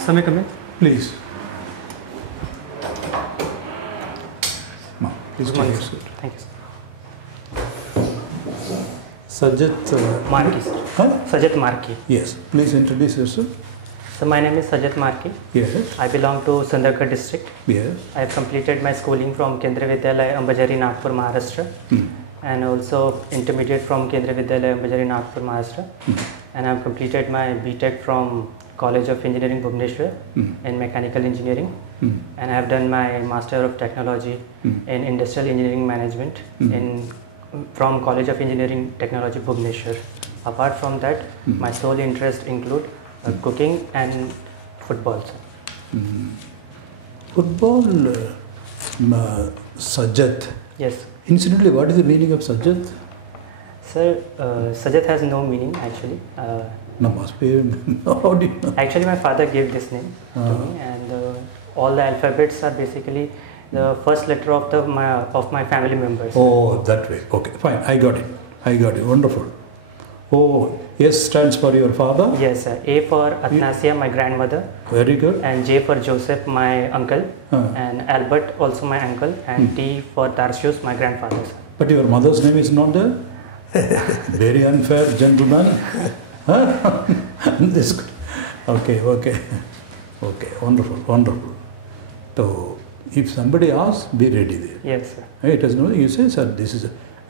Sir, may I come in? Please. No, please take your seat. Thank you, sir. Sajat. Markey, sir. Huh? Sajat Markey. Yes. Please introduce yourself. So my name is Sajat Markey. Yes. I belong to Sundargarh district. Yes. I have completed my schooling from Kendriya Vidyalaya, Ambajari, Nagpur, Maharashtra. And also intermediate from Kendriya Vidyalaya, Ambajari, Nagpur, Maharashtra. And I have completed my BTech from College of Engineering, Bhubaneswar in Mechanical Engineering. And I have done my Master of Technology in Industrial Engineering Management from College of Engineering Technology, Bhubaneswar. Apart from that, my sole interest include cooking and football. Football, Sajat. Yes. Incidentally, what is the meaning of Sajat? Sir, Sajat has no meaning actually. No, must be. How do you know? Actually, my father gave this name to me, and all the alphabets are basically the first letter of my family members. Oh, that way. Okay, fine. I got it. Wonderful. Oh, S stands for your father? Yes, sir. A for Athanasia, my grandmother. Very good. And J for Joseph, my uncle. And Albert, also my uncle. And T for Tarsius, my grandfather. Sir. But your mother's name is not there? Very unfair, gentleman. Huh? This. Okay. Wonderful. So, if somebody asks, be ready there. Yes, sir. It has no. You say, sir,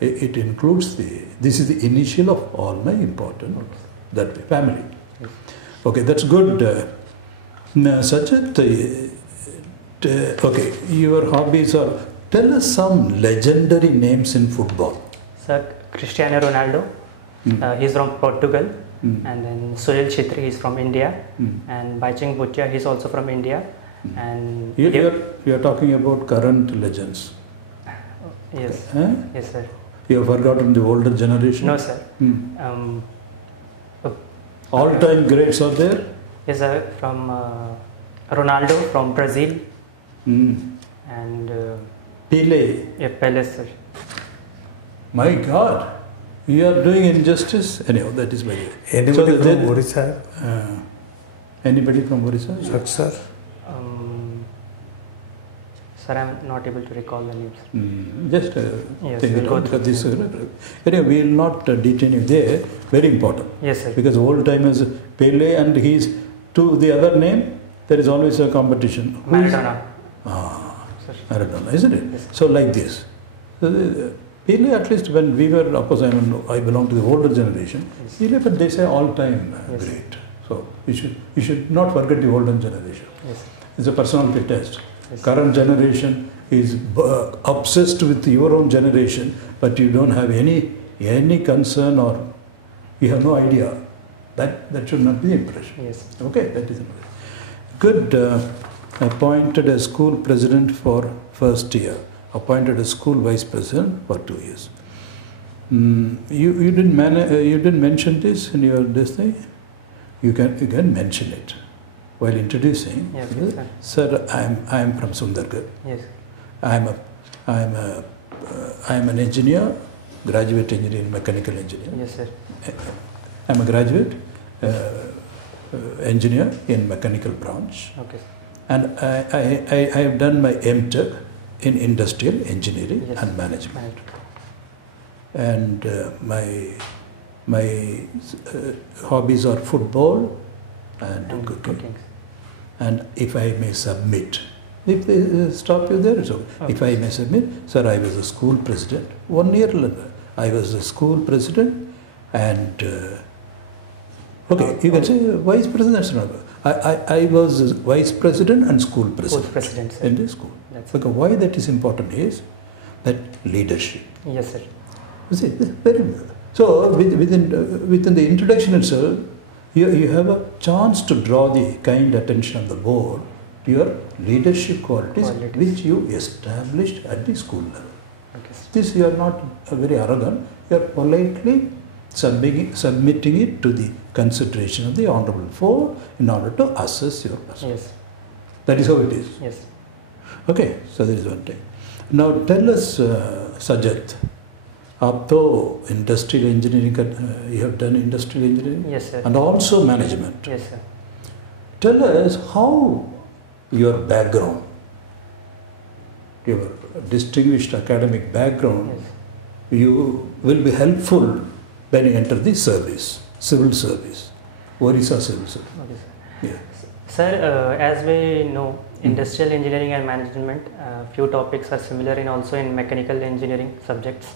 it includes this is the initial of all my important that way, family. Yes. Okay, that's good. Sajat, okay, your hobbies are. Tell us some legendary names in football. Sir, Cristiano Ronaldo. He's from Portugal. And then Sunil Chhetri is from India. And Baichung Bhutia, he's also from India. And you are talking about current legends. Yes. Huh? Yes, sir. You have forgotten the older generation? No, sir. All-time greats are there? Yes, sir. From Ronaldo from Brazil. And Pele. Yeah, Pele, sir. My God, you are doing injustice. Anyhow, that is very. Anybody from Odisha? Anybody from Odisha? Sir. Sir, I am not able to recall the names. Just yes, think we'll it out. This, anyway, we will not detain you there. Very important. Yes, sir. Because old timers Pele and he's to the other name, there is always a competition. Maradona. Maradona, isn't it? Yes. So like this. Pele, at least when we were, of course, I belong to the older generation. Yes. Pele, but they say all-time great. So you should not forget the older generation. Yes. It's a personality test. Yes. Current generation is obsessed with your own generation, but you don't have any concern or you have no idea. That should not be the impression. Yes. Okay, that is good. Appointed as school president for first year. Appointed as school vice president for 2 years. You didn't mention this in your this thing. You can mention it while introducing. Yes, sir, I am from Sundargarh. Yes. I am an engineer, graduate engineer in mechanical engineering. Yes, sir. I am a graduate engineer in mechanical branch. Okay. And I have done my MTech in industrial engineering and management. And my hobbies are football and cooking. And if I may submit, if they stop you there, it's okay. If I may submit, sir, I was a school president. 1 year later, I was a school president and you can say vice president. I was vice president and school president in the school. Because why that is important is that leadership. Yes, sir. You see, very so within the introduction itself, you have a chance to draw the kind attention of the board to your leadership qualities which you established at the school level. Okay. This you are not very arrogant. You are politely submitting it to the consideration of the Honorable Four in order to assess your person. Yes. That is how it is. Yes. Okay, so there is one thing. Now tell us, Sajat, Apto industrial engineering, you have done industrial engineering? Yes, sir. And also management. Yes, sir. tell us how your background, your distinguished academic background, you will be helpful when you enter the service, civil service, Odisha civil service. Okay, sir. Yeah. Sir, as we know, industrial engineering and management, few topics are similar in also in mechanical engineering subjects.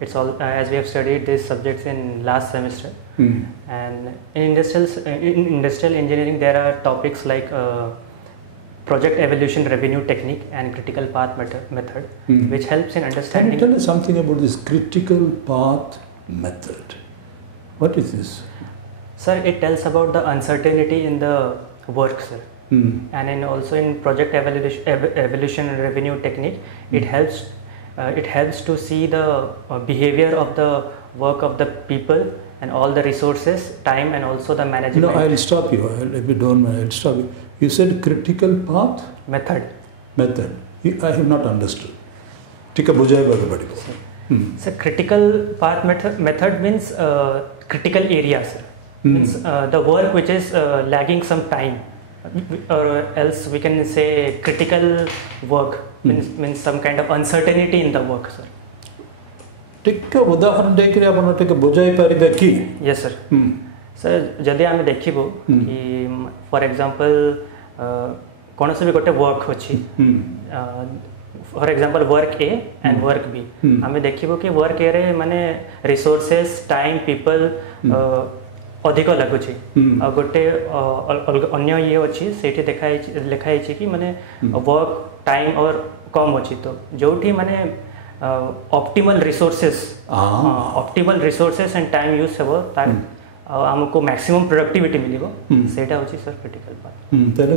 It's all as we have studied these subjects in last semester. And in industrial engineering, there are topics like project evaluation revenue technique and critical path method, which helps in understanding. Can you tell us something about this critical path method? What is this? Sir, it tells about the uncertainty in the work, sir. And also in project evaluation and revenue technique, it helps to see the behavior of the work of the people and all the resources, time, and also the management. No, I'll stop you. If you don't mind, I'll stop you. You said critical path method. I have not understood. Tika bujai baga badi. So critical path method means critical areas. Means the work which is lagging some time, or else we can say critical work means some kind of uncertainty in the work, sir. Tika udaharan dekire apana tika bujai paribe ki? Yes, sir. Sir, जदि आमे देखिबो कि for example कौन से भी गोटे work होची, for example work A and work B, आमे देखिबो कि work A रे माने resources, time, people अधिक लगुची, गोटे अन्य ये अच्छी सेठी लिखाई कि माने वर्क टाइम और कम अच्छी, तो जोठी माने optimal resources and time use हेबो हमको मैक्सिमम प्रोडक्टिविटी मिलिबो, सेटा होची sir critical part. Then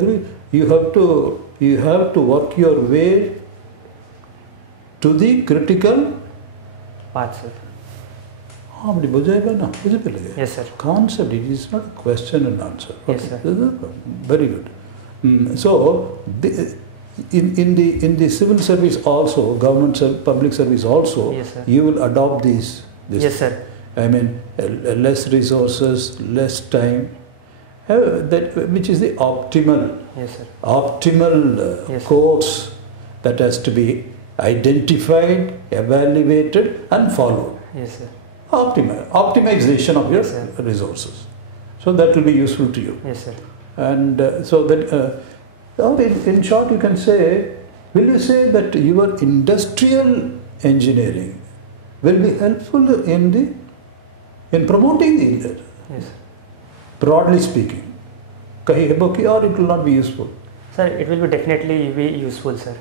you have to work your way to the critical path, sir. Yes, sir. Concept, it is not a question and answer. Yes, sir. Very good. So, in the civil service also, government public service also, yes, sir, you will adopt this. Yes, sir. I mean, less resources, less time, which is the optimal, yes, sir, optimal yes, course that has to be identified, evaluated and followed. Yes, sir. Optimization of your resources. So that will be useful to you. Yes, sir. And so that, or in short, you can say, will you say that your industrial engineering will be helpful in promoting the yes, broadly speaking, or it will not be useful? Sir, it will be definitely be useful, sir.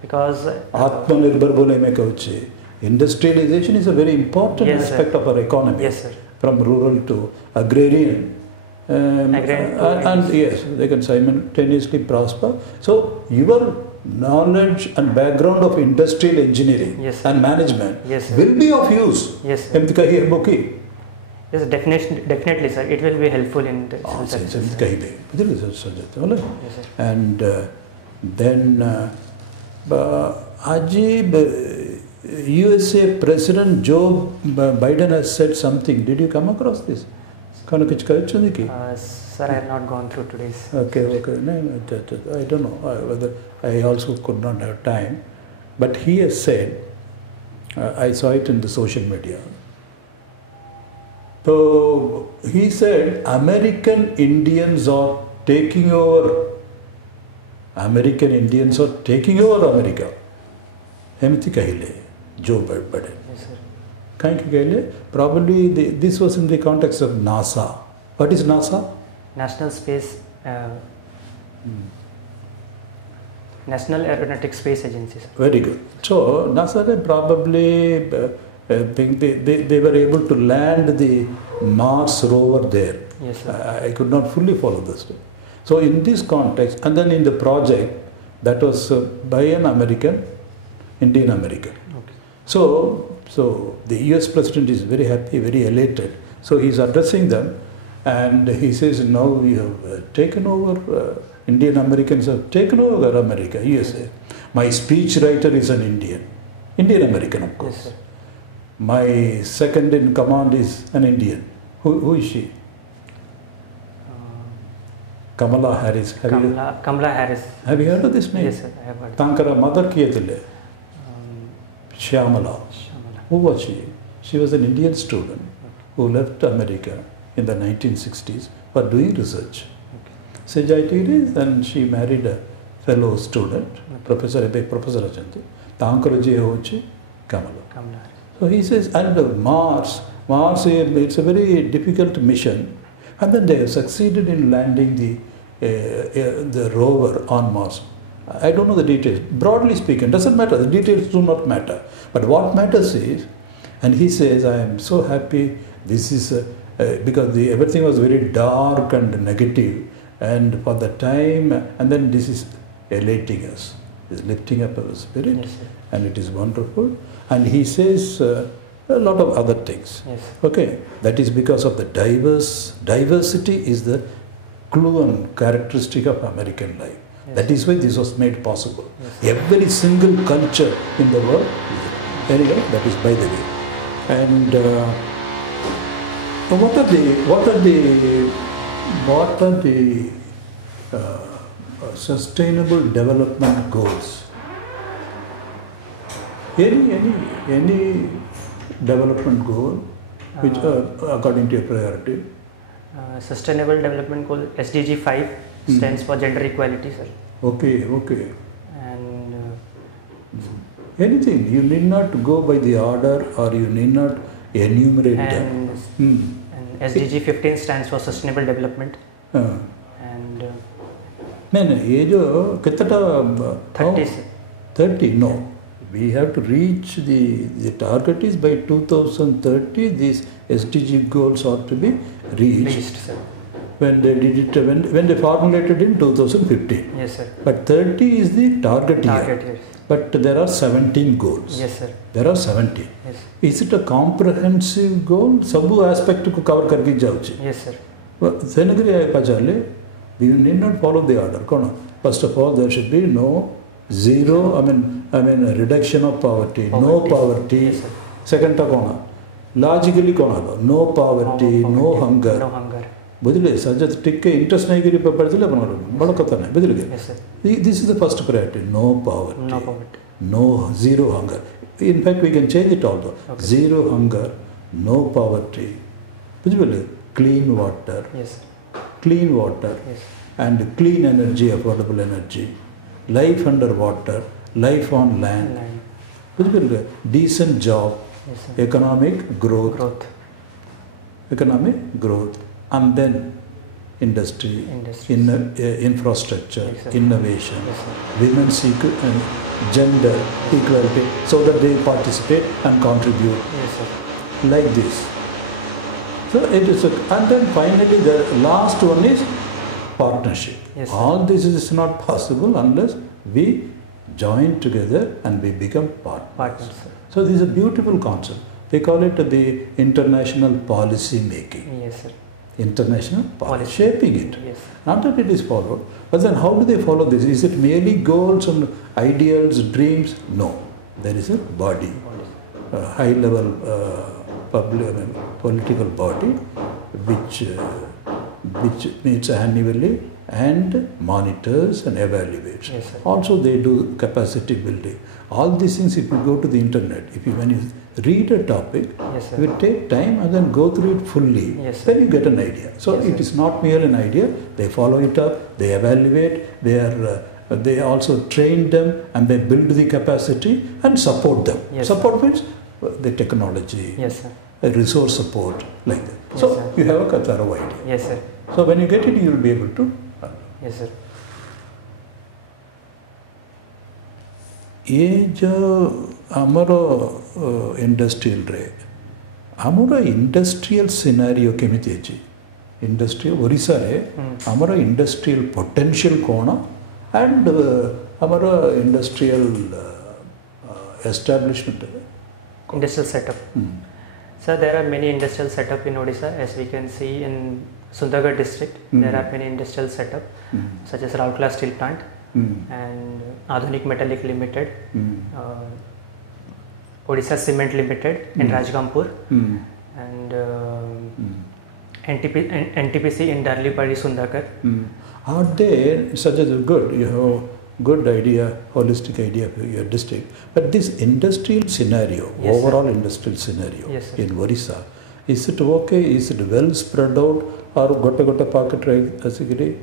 Because Atmanirbhar bole mein kauche. Industrialization is a very important yes, aspect sir, of our economy, yes, sir, from rural to agrarian. And yes, they can simultaneously prosper. So your knowledge and background of industrial engineering, yes, and management, yes, will be of use. Yes, sir. Yes, definitely, sir. It will be helpful in the yes, sir. And then USA President Joe Biden has said something. Did you come across this? Sir, I have not gone through today's. Okay. No, I don't know whether I also could not have time. But he has said, I saw it in the social media. So he said, American Indians are taking over. American Indians are taking over America. Joe Biden. Yes, sir. Probably this was in the context of NASA. What is NASA? National Space, National Aeronautic Space Agency, sir. Very good. So NASA probably they were able to land the Mars rover there. Yes, sir. I could not fully follow this. So in this context, and then in the project that was by an Indian American. Okay. So the US President is very happy, very elated. So he is addressing them, and he says, now we have taken over, Indian Americans have taken over America, USA. My speech writer is an Indian American, of course. Yes, sir. My second in command is an Indian. Who is she? Kamala Harris. Kamala Harris. Have you heard of this name? Yes, sir. I have heard. Tankara mother kiyatille. Shyamala. Who was she? She was an Indian student who left America in the 1960s for doing research. SAJAT, and she married a fellow student, professor, a big professor. Tankara ji hochi Kamala. So he says, and Mars, it's a very difficult mission, and then they have succeeded in landing the rover on Mars. I don't know the details. Broadly speaking, doesn't matter. The details do not matter. But what matters is, and he says, I am so happy. This is because everything was very dark and negative, and for the time, and then this is elating us, is lifting up our spirit, yes, and it is wonderful. And he says a lot of other things. Yes. Okay, that is because of the diversity is the clue and characteristic of American life. Yes. That is why this was made possible. Yes. Every single culture in the world. Anyway, that is by the way. And what are the sustainable development goals? Any development goal which according to your priority? Sustainable development goal SDG 5 stands for gender equality, sir. Okay. And anything, you need not go by the order, or you need not enumerate them. And SDG 15 stands for sustainable development. And age 30, sir. 30, no. We have to reach the target is by 2030. These SDG goals ought to be reached. Sir. When they did it, when they formulated in 2015. Yes, sir. But 30 is the target year. Yes. But there are 17 goals. Yes, sir. There are 17. Yes. Is it a comprehensive goal? Sabu aspect ko cover karki jauchi. Yes, sir. Senagri pachale, we need not follow the order. First of all, there should be no zero. I mean, a reduction of poverty. No poverty. Yes, sir. Second ta logically no poverty, no hunger. No hunger. Budile, SAJAT tick interest nahi kiri pa padile banalo. Bada kata nahi. Budile. Yes, sir. This is the first priority. No poverty. No poverty. No zero hunger. In fact, we can change it also. Okay. Zero hunger, no poverty. Budile. Clean water. Yes, sir. Clean water. Yes. And clean energy, affordable energy. Life under water. Life on land. Budile. Decent job. Yes, sir. Economic growth. Economic growth. And then industry. Infrastructure, yes, innovation, yes, women's gender equality, so that they participate and contribute. Yes, sir. Like this. So it is, and then finally the last one is partnership. Yes, all this is not possible unless we join together and we become partners. So this is a beautiful concept. They call it the international policy making. Yes, sir. International policy, shaping it. Yes. Not that it is followed, but then how do they follow this? Is it merely goals and ideals, dreams? No. There is a body, a high level political body which meets annually and monitors and evaluates. Yes, sir. Also they do capacity building. All these things, if you go to the internet, when you read a topic, yes, you take time and then go through it fully. Yes, then you get an idea. So yes, it is not mere an idea. They follow it up, they evaluate, they also train them and they build the capacity and support them. Yes, support means the technology, yes, sir. Resource support, like that. Yes, so sir. you have a thorough idea. Yes, sir. So when you get it, you will be able to. Yes, sir. Age amaro industrial re amara industrial scenario kemiti echi industrial Odisha re amara industrial potential kona and amara industrial establishment Industrial setup. So there are many industrial setup in Odisha, as we can see in Sundargarh district. There are many industrial setup such as Raulkela Steel Plant and Adhunik Metallic Limited, Odisha Cement Limited in Rajgampur, and NTPC in Darlipadi, Sundakar. Are there such as good, you have good idea, holistic idea of your district, but this industrial scenario, Yes, overall industrial scenario Yes, sir. in Odisha, is it okay? Is it well spread out, or gotta pocket right? Basically,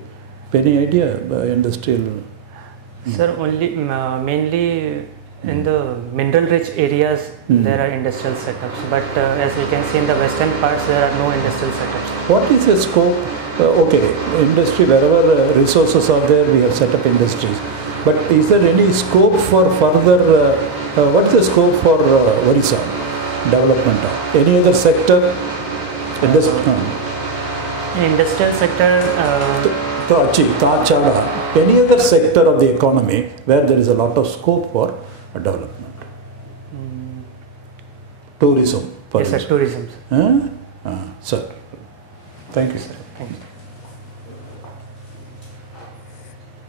any idea by industrial? Sir, only mainly in the mineral-rich areas there are industrial setups, but as we can see in the western parts there are no industrial setups. What is the scope? Okay, industry, wherever resources are there, we have set up industries. But is there any scope for further, what's the scope for Odisha development? Any other sector? In industrial sector, any other sector of the economy where there is a lot of scope for development? Tourism. For yes, sir, tourism. Sir, thank you, sir. Thank you.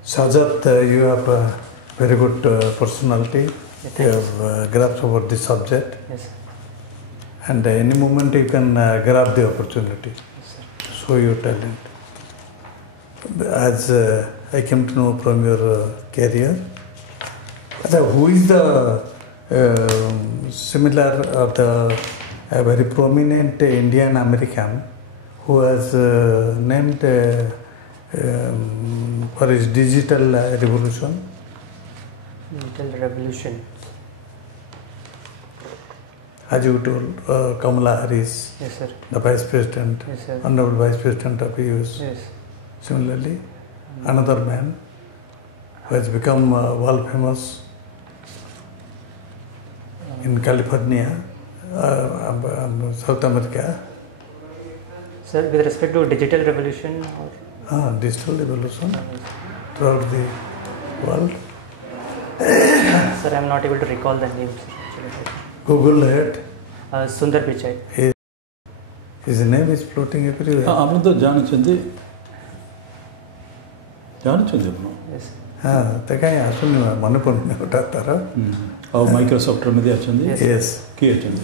SAJAT, you have a very good personality. Yes, You have grasp about the subject, Yes, sir. and any moment you can grab the opportunity. Yes, sir. Show your talent. As I came to know from your career, who is the similar or the very prominent Indian American who has named for his digital revolution? Digital revolution. As you told, Kamala Harris, Yes, sir. the Vice President, Yes, sir. Honorable Vice President of US. Yes. Similarly, another man who has become world famous in California, South America. Sir, with respect to digital revolution, or Digital revolution throughout the world. sir, I am not able to recall the names. Actually. Google it. Sundar Pichai. His name is floating everywhere. I'm not Janachandi. Yes. The guy asuni mane padne hotara. How Microsoft मध्ये achandi? Yes. Yes. Ki achandi?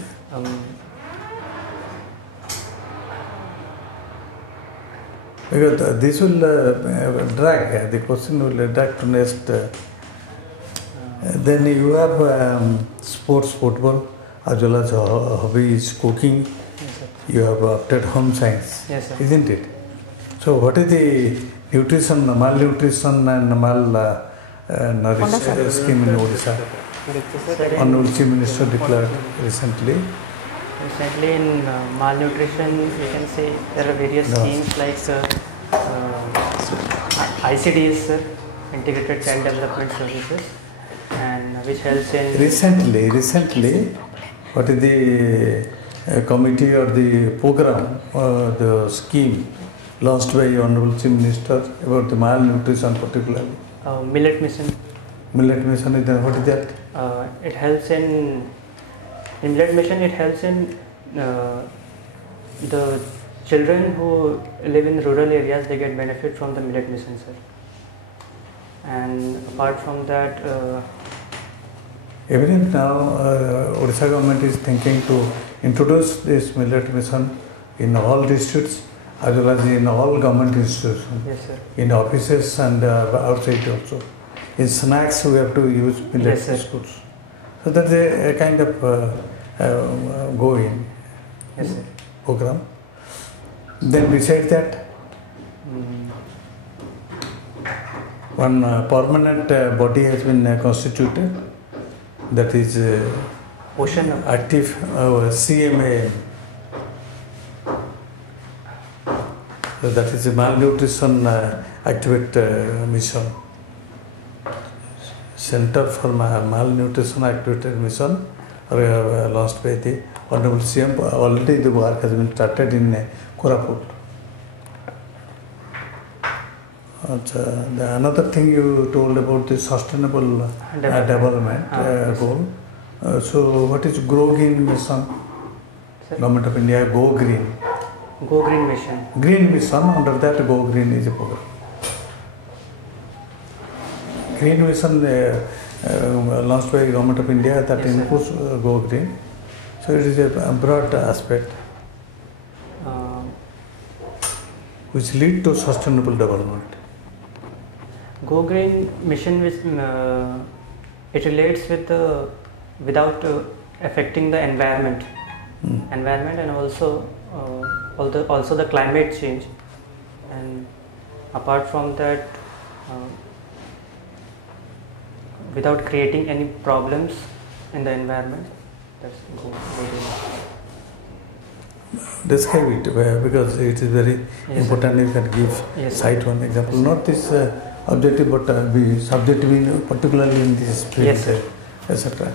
Because this will drag, the question will drag to next. Then you have sports, football, as well as hobby is cooking. Yes, sir. You have opted home science, Yes, sir. isn't it? So what is the nutrition, malnutrition and malnourished scheme in Odisha? Honorable Chief Minister declared recently. Recently in malnutrition, we can say there are various schemes like ICDs, sir, Integrated Child Development Services, and which helps in... Recently, what is the committee or the program, the scheme launched by Honorable Chief Minister about the malnutrition particularly? Millet Mission. Millet Mission, what is that? It helps in Millet Mission, it helps in the children who live in rural areas, they get benefit from the Millet Mission, sir. And apart from that... even now, Odisha government is thinking to introduce this Millet Mission in all districts as well as in all government institutions, Yes, sir. in offices and outside also. In snacks, we have to use millet Yes, sir. biscuits. So that's a kind of going Yes, sir. program. Then beside that, one permanent body has been constituted, that is Ocean. active CMA. So that is a malnutrition activate mission. Center for Malnutrition Activated Mission, launched by the Honorable CM. Already the work has been started in Koraput. Another thing you told about the sustainable development goal. So what is Grow Green Mission? Sir? Government of India, Go Green. Go Green Mission. Green Mission, under that Go Green is a program. Green Mission launched by Government of India that Yes, includes Go Green. So it is a broad aspect. which lead to sustainable development. Go Green mission, which it relates with without affecting the environment, and also the climate change, and apart from that, without creating any problems in the environment. That's Go Green. Describe it because it is very important. You can give cite one example, not this objective, but be subjective, particularly in this field, etc.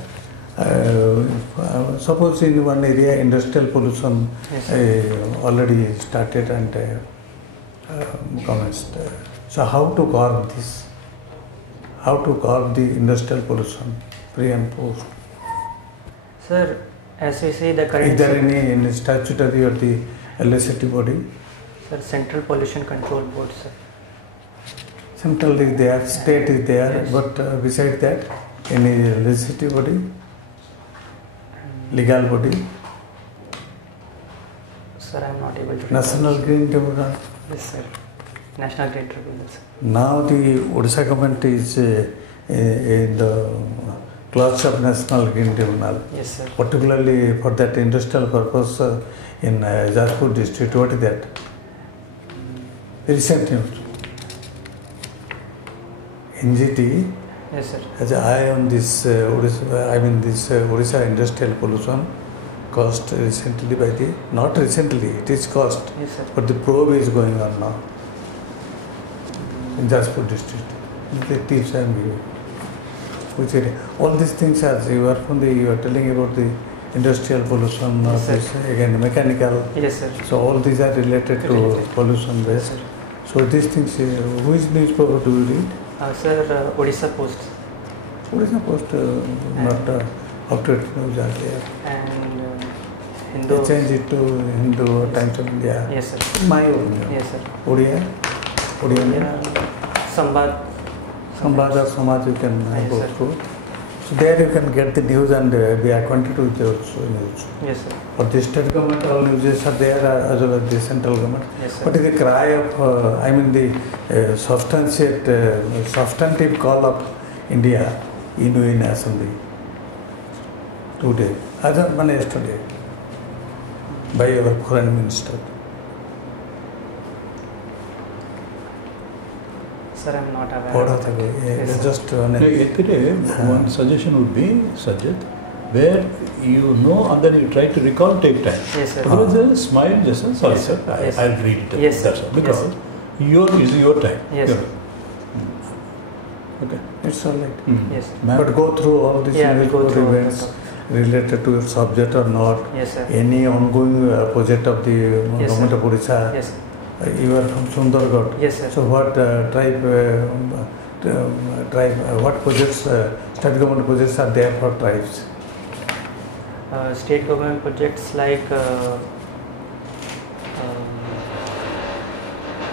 Suppose in one area industrial pollution already started and commenced. So how to curb this? How to curb the industrial pollution pre and post? Sir, as we see the current... Is there any statutory or the legislative body? Sir, Central Pollution Control Board, sir. Central is there, state is there, but beside that, any legislative body? Legal body? Sir, I am not able to... National Green Tribunal? Yes, sir. National Green Tribunal, sir. Now the Odisha government is in the clutch of National Green Tribunal. Yes, sir. Particularly for that industrial purpose in Jajpur district. What is that? Recent news. NGT Yes, sir. has an eye on this Odisha industrial pollution caused recently by the, not recently, it is caused, Yes, sir. but the probe is going on now in Jajpur district. The tips and view. Which area? All these things as you are telling about the industrial pollution, Yes, sir. this, again mechanical. Yes, sir. So all these are related to pollution based. Yes, So these things, which newspaper do you read? Sir, Odisha Post. Odisha Post, not up to date news are there. And They Hindu. change it to Hindu Times of India. Yes, sir. In my opinion. Yes, sir. Odia? Odia? Sambad. Sambad or Samaj you can Yes, go sir. through. So there you can get the news and be acquainted with the news. Yes, sir. For the state government, all news are there as well as the central government. Yes, sir. What is the cry of, the substantive call of India in UN Assembly today, as of yesterday, by our foreign minister? Sir, I am not aware. Yes, just one suggestion would be, Sajat, where you know and then you try to recall, take time. Yes, sir. Otherwise, just smile, just say, sorry, Yes, sir, sir. Yes, I'll read it. Yes, sir. That's all. Because Yes, is your time. Yes, Your- sir. Okay. It's all right. Yes. But go through all these Yeah, we'll go through all events that. related to your subject or not. Yes, sir. Any ongoing project of the Yes, government sir. of Odisha. Yes, sir. You are from Sundargarh. Yes, sir. So what what projects, state government projects are there for tribes? State government projects like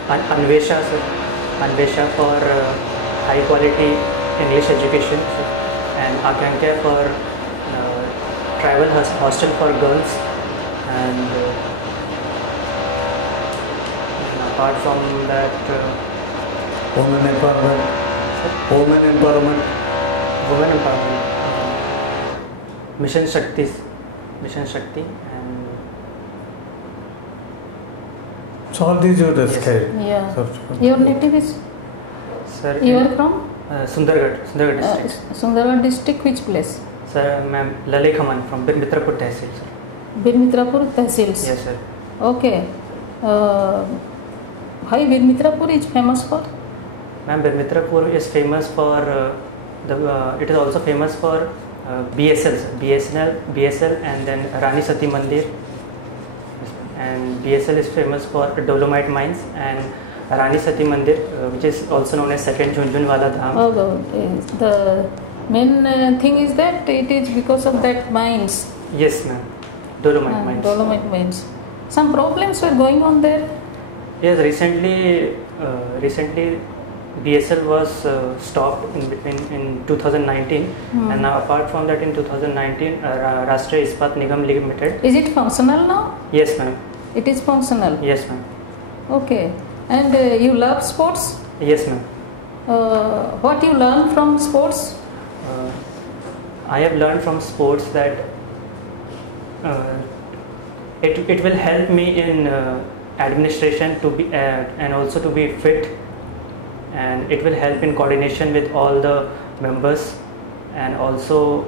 Anvesha, sir. Anvesha for high quality English education, sir. And Akanksha for tribal hostel for girls, and apart from that, Women empowerment. Women empowerment. women empowerment, Mission Shakti, and So all these you describe. Yeah. So, Your native is? sir, You are from? Sundargarh district. Sundargarh district, which place? Sir, ma'am, Lalekhaman from Birmitrapur Tehsil, sir. Birmitrapur Tehsils. Yes, sir. Okay. Why Birmitrapur is famous for? Ma'am, Birmitrapur is famous for it is also famous for BSL, sir. BSL, and then Rani Sati Mandir. And BSL is famous for dolomite mines, and Rani Sati Mandir, which is also known as second Jhunjhunwala Dham. Oh, the main thing is that it is because of that mines. Yes, ma'am. Dolomite mines. Dolomite mines. Some problems were going on there. Yes, recently BSL was stopped in 2019, and now apart from that in 2019 Rashtriya Ispat Nigam Limited. Is it functional now? Yes, ma'am. It is functional. Yes, ma'am. Okay. And you love sports? Yes, ma'am. What you learn from sports? I have learned from sports that it will help me in administration to be and also to be fit, and it will help in coordination with all the members, and also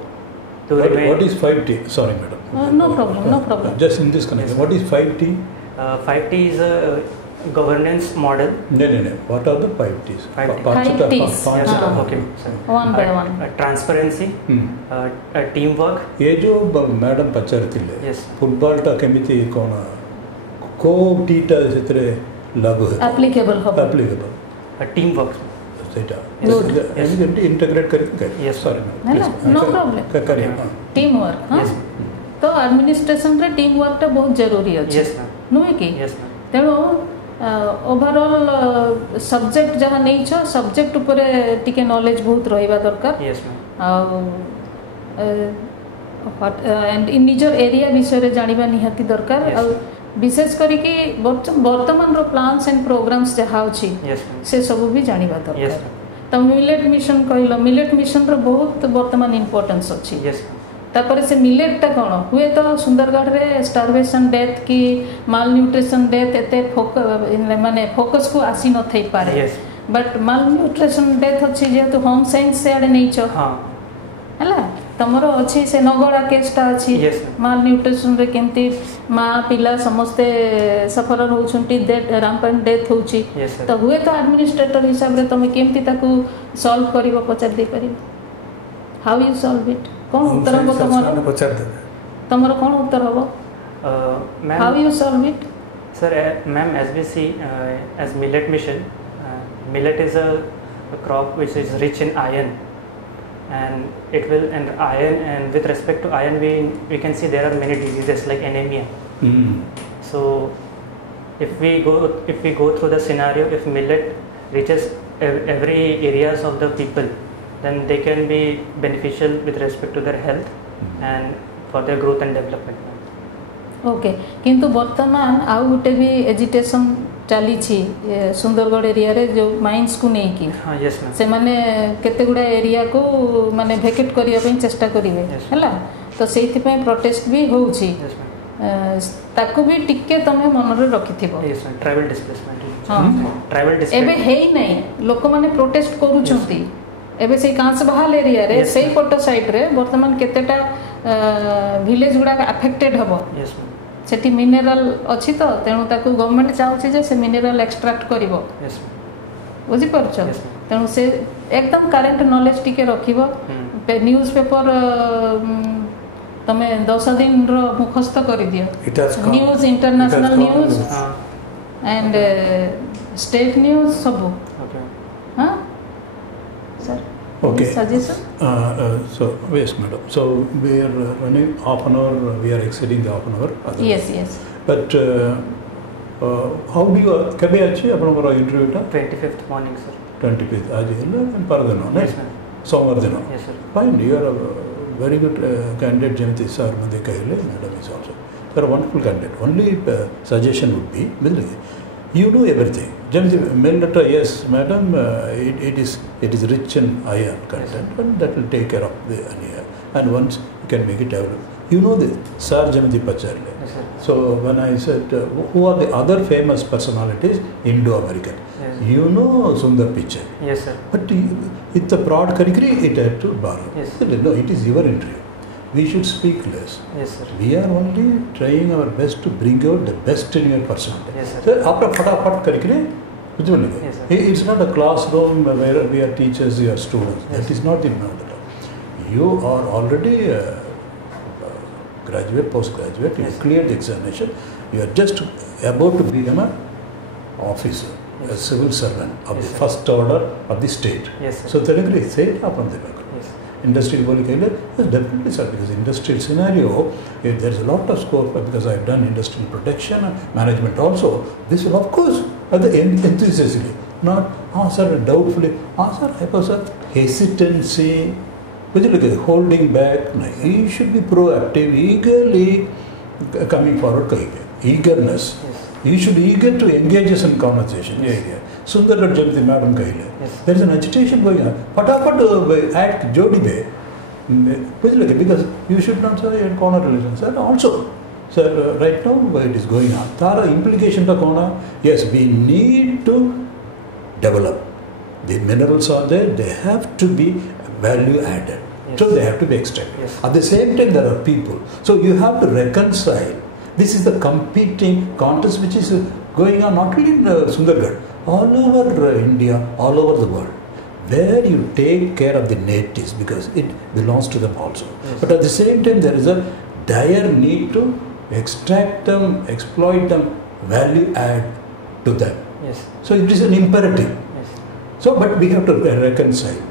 to remain. What is 5T? Sorry, madam. No problem, no problem. Just in this connection, what is 5T? 5T is a governance model. No. What are the 5Ts? 5Ts. Yes, okay. Sorry. One by one. Transparency, teamwork. ये जो madam पचारथिले Yes. Football टा केमिति कोन को theta सेतरे लागू है Applicable होगा. Applicable Teamwork. सेटा Good. एमिति इंटीग्रेट करके Yes. Sorry No problem. करिए टीम वर्क. हाँ. Yes. तो एडमिनिस्ट्रेशन रे टीम वर्क टा बहुत जरूरी अछि. Yes, ma'am. नुहे कि? Yes, ma'am. तेणु ओवरऑल सब्जेक्ट जहाँ नहीं छ सब्जेक्ट ऊपर टिके नॉलेज बहुत रहिबा दरकार. Yes, ma'am. एंड इन निजर एरिया विषय रे जानिबा निहाती दरकार. Yes. विशेष करी कि वर्तमान रो प्लान्स एंड प्रोग्राम्स जहाँ अछि Yes, ma'am. से सब भी जानिबा Yes, दरकार. ma'am. तो मिलेट मिशन कहलो मिलेट मिशन रो बहुत वर्तमान इंपोर्टेंस अछि. Yes, ma'am. तापर से मिलेट टा कौन हुए तो सुंदरगढ़ रे स्टारवेशन डेथ की माल न्यूट्रिशन डेथ एते माने फोकस को आसी न थई पारे. Yes. But mall nutrition death अछि जेहेतु होम साइंस से आडे नहीं छ हाँ. हला तमरो अछि से नगड़ा केसटा अछि. Yes, ma'am. माल न्यूट्रिशन रे केमती माँ पिला समस्ते सफर होउछंती डेथ रैम्पेंट डेथ होउची. Yes, sir. तो हुए तो एडमिनिस्ट्रेटर हिसाब रे तमे केमती ताकू सॉल्व करिवो पचार दे परिबो. How you solve it? कौन उत्तर हो तमरो? पचार देबे. तमरो कौन उत्तर हो? How Ma'am, you solve it? sir, ma'am, as we see as millet mission, millet is a crop which is rich in iron, and it will and with respect to iron we can see there are many diseases like anemia. So if we go through the scenario, if millet reaches every areas of the people, then they can be beneficial with respect to their health and for their growth and development. Okay किंतु वर्तमान आउ गोटे भी agitation चली Sundargarh area रे जो mines को नहीं की. हाँ. Yes, ma'am. से माने केते गुडा एरिया को माने वेकेट करिया पे चेष्टा करिवे. Yes. हला तो सेति पे प्रोटेस्ट भी होउची. Yes, ma'am. ताको भी टिके तमे मन रे रखिथिबो. Yes, ma'am. Tribal displacement. हाँ. Tribal एबे displacement. हेई नहीं लोक माने प्रोटेस्ट करूछंती. एबे से कांसबहाल एरिया रे Yes, सेई ma'am. पट साइड रे वर्तमान केतेटा विलेज गुडा अफेक्टेड हबो. Yes, ma'am. सेठी मिनरल अछि तो तेणु ताकू गवर्नमेंट चाहूछि जे से मिनरल एक्सट्रैक्ट करिवो. Yes, ma'am. बुझि परछ. Yes, ma'am. तेणु से एकदम करेंट नॉलेज टिके रखिबो. न्यूज पेपर तमे 10 दिन रो मुखस्त करि दियो. News international news and state news सब. Okay. हां sir. Okay. Suggestion? So yes, madam. So we are running half an hour. We are exceeding the half an hour. Yes, yes. But how do you? कभी अच्छे अपन को interview टा? 25th morning, sir. 25th आज है ना? पर दिन हो ना? Yes, ma'am. सोमवार दिन हो. Yes, sir. Fine. You are a very good candidate. Jemti sir मध्य कहले. Madam is also. You are a wonderful candidate. Only suggestion would be, you know everything. Jemti mail letter, yes, madam. It is rich in iron content, and that will take care of the anemia. And once you can make it available. You know the Sir Jemti Pacharle. Yes, sir. So when I said who are the other famous personalities, Indo-American, Yes. you know Sundar Pichai. Yes, sir. But it's a broad curriculum, it had to borrow. Yes. No, it is your interview. We should speak less. Yes, sir. We are only trying our best to bring out the best in your personality. Yes, sir. So, after fatapat curriculum, Yes, sir. it's not a classroom where we are teachers, we are students. Yes. That is not the matter. You are already graduate, postgraduate. You Yes. cleared the examination. You are just about to become an officer, a civil servant of Yes, the sir. first order of the state. Yes, sir. So, technically, say it upon the back. Yes. Industrial boli kahle, yes, definitely sir, because industrial scenario, there is a lot of scope because I have done industrial protection management also. This will of course at the end enthusiastically, not sir doubtfully, sir I was a hesitancy, holding back. No, he should be proactive, eagerly coming forward. Eagerness. Yes. You should eager to engage us in conversation. Sundargarh Jamti madam kahile. There is an agitation going on. Fatapat act jodi be. Because you should not say in corner relations. And also, sir, right now it is going on. Tara implication to corner. Yes, we need to develop. The minerals are there. They have to be value added. So they have to be extracted. At the same time, there are people. So you have to reconcile. This is the competing contest which is going on not only in Sundargarh, all over India, all over the world, where you take care of the natives because it belongs to them also. But at the same time, there is a dire need to extract them, exploit them, value add to them. So it is an imperative. So, but we have to reconcile.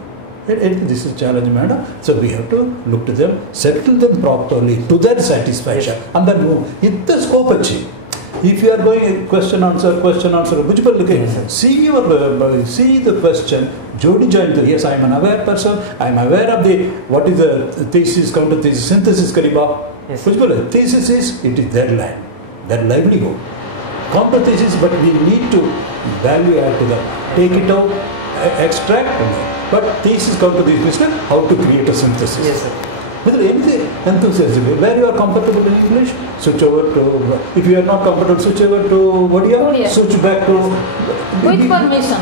This is a challenge, madam. So we have to look to them, settle them properly to their satisfaction, and then move. It's the scope achieve. If you are going question answer, see the question. Jodi join the yes, I am an aware person. I am aware of the what is the thesis, counter thesis, synthesis kariba. Thesis is it is their land, their livelihood. Counter thesis, but we need to value add to them. Take it out, extract. But thesis counter thesis is how to create a synthesis. Yes, sir. With anything enthusiasm, where you are comfortable in English, switch over to. If you are not comfortable, switch over to Odia. Switch back to. With permission.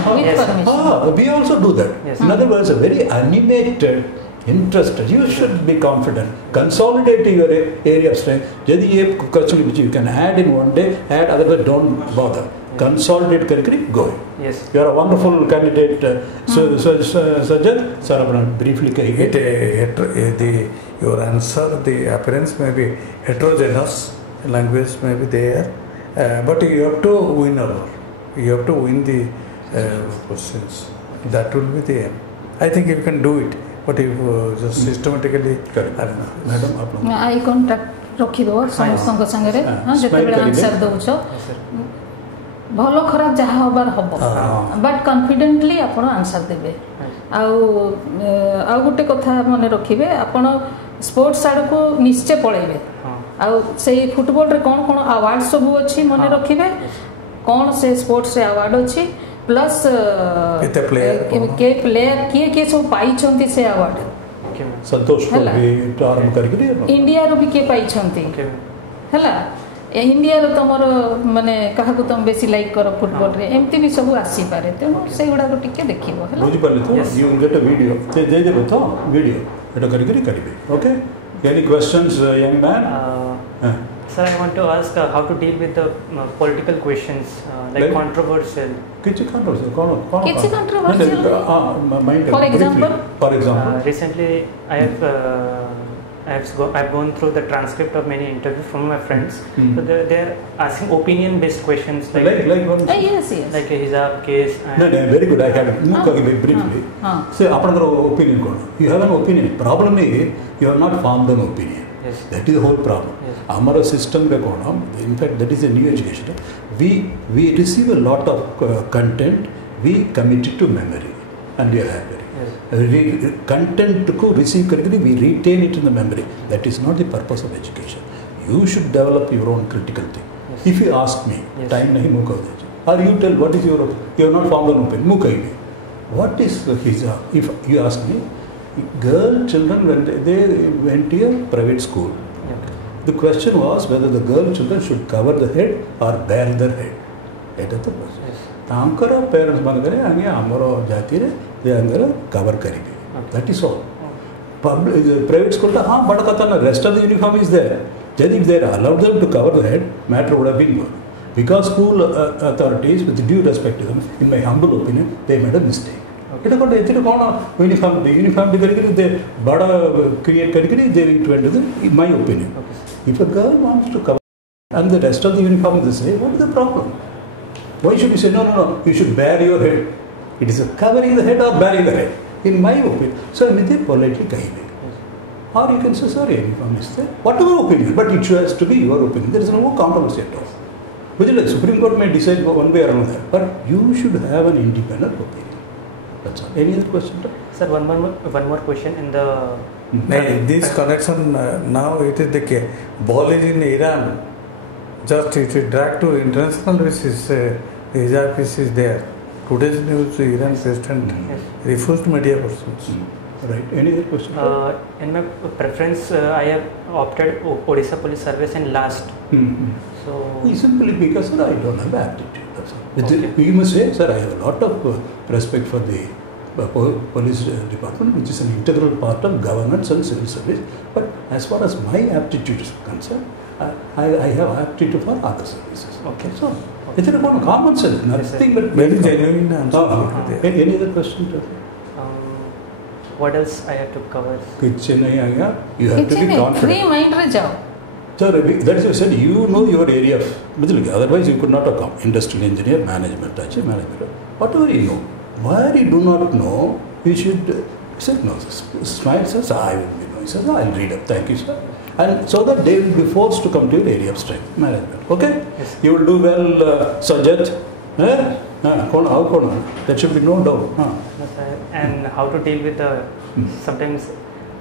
We also do that. In other words, a very animated, interested. You should be confident. Consolidate your area of strength. Jadi a question which you can add in one day, add otherwise don't bother. Consolidate curriculum, go. Yes. You are a wonderful candidate. Sajat, sir, briefly your answer, the appearance may be heterogeneous, language may be there, but you have to win over. You have to win the questions. That will be the aim. I think you can do it, but if just systematically. Madam, eye contact रखिदो समस्त संगे जेतेबेले answer दउछो भलो खराब जहाँ हबार हबो but confidently आपण answer देबे आ गोटे कथा मने रखिबे आपण स्पोर्ट्स आड़ को निश्चय पळेबे आ से फुटबॉल रे कोन कोन अवार्ड सब अछि मने रखिबे कोन से स्पोर्ट्स रे अवार्ड अछि प्लस के प्लेयर के सब पाई छंती से अवार्ड संतोष को भी प्रारंभ करके इंडिया रो भी के पाई छंती हला इंडिया रो तमर माने काहा को तुम बेसी लाइक करो फुटबॉल रे एमती भी सब आसी पारे तेनो से गुडा को टिके देखिबो हला बुझ पाले तो you will get a video दे देबो तो वीडियो एटा करके करिबे okay any questions young man Sir, I want to ask how to deal with the political questions like controversial. Which controversial? Which controversial? For example, recently I've gone through the transcript of many interviews from my friends. So they're asking opinion-based questions like what? Yes. Like a hijab case. No, very good. I have briefly. Say, opinion. You have an opinion. Problem is you have not formed an opinion. Yes. That is the whole problem. Our system, in fact, that is a new education. We receive a lot of content, we commit it to memory, and we are happy. Yes. Content to receive correctly, we retain it in the memory. That is not the purpose of education. You should develop your own critical thing. Yes. If you ask me, time nahi muka or you tell what is your opinion, you have not formed an opinion. Muka what is hijab? If you ask me, girl children when they went to a private school. The question was whether the girl children should cover the head or bare their head. That is the question. Tamkara parents managare ange amaro jati re they angara cover karibe. That is all. Private school ta haan bada kata na rest of the uniform is there. If they allowed them to cover the head, matter would have been good. Because school authorities, with due respect to them, in my humble opinion, they made a mistake. Uniform they bada create they went to in my opinion. If a girl wants to cover and the rest of the uniform is the same, what is the problem? Why should you say no, you should bare your head? It is a covering the head or burying the head, in my opinion. So I politely kahibe. Or you can say sorry, uniform is there. Whatever opinion, but it has to be your opinion. There is no controversy at all. But like Supreme Court may decide one way or another, but you should have an independent opinion. That's all. Any other question? Sir, one more question in the. This connection now it is the case. Ball is in Iran. just it is dragged to international basis. The office is there. Today's news, Iran president refused media persons. Right. Any other question? In my preference, I have opted Odisha Police Service in last. So simply because, sir, I don't have aptitude. That's all. Okay. You must say, sir, I have a lot of respect for the police department, which is an integral part of governance and civil service. But as far as my aptitude is concerned, I have aptitude for other services. Okay. So it's a common sense. Nothing but very genuine answer. Any other question? What else I have to cover? You have to be confident. Free mind re jao. So that is why I said you know your area of, otherwise you could not have come. Industrial engineer, management, whatever you know. Where you do not know, you should say no. Smile says, I will be knowing. Says, I will read up. Thank you, sir. And so that they will be forced to come to your area of strength, management. Okay? Yes. You will do well, SAJAT. That should be no doubt. And how to deal with the, sometimes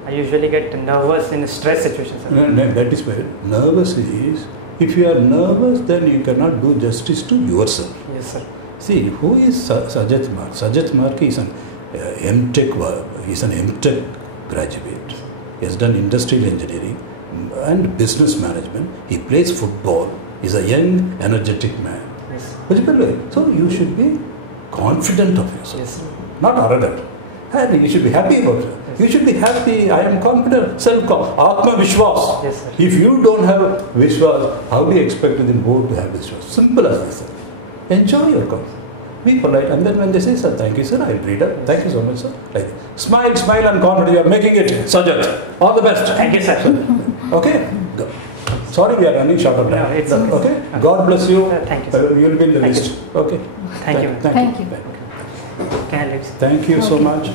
I usually get nervous in stress situations. No, that is why nervous is, if you are nervous, then you cannot do justice to yourself. Yes, sir. See, who is SAJAT Markey? SAJAT Markey is an MTech graduate. He has done industrial engineering and business management. He plays football. He is a young, energetic man. Yes. So you should be confident of yourself, Yes. not arrogant. And you should be happy about it. Yes. You should be happy. I am confident. Atma Vishwas. Yes, sir. If you don't have Vishwas, how do you expect the board to have Vishwas? Simple as this. Enjoy your course. Be polite. And then when they say, sir, thank you, sir, I'll read up. Thank you so much, sir. Like, smile and confident. You are making it. SAJAT. All the best. Thank you, sir. Okay? Go. Sorry, we are running short of time. No, it's okay? God bless you. Thank you, sir. You will be in the Thank list. Okay? Thank you. Thank you. Can I leave? Thank you so much.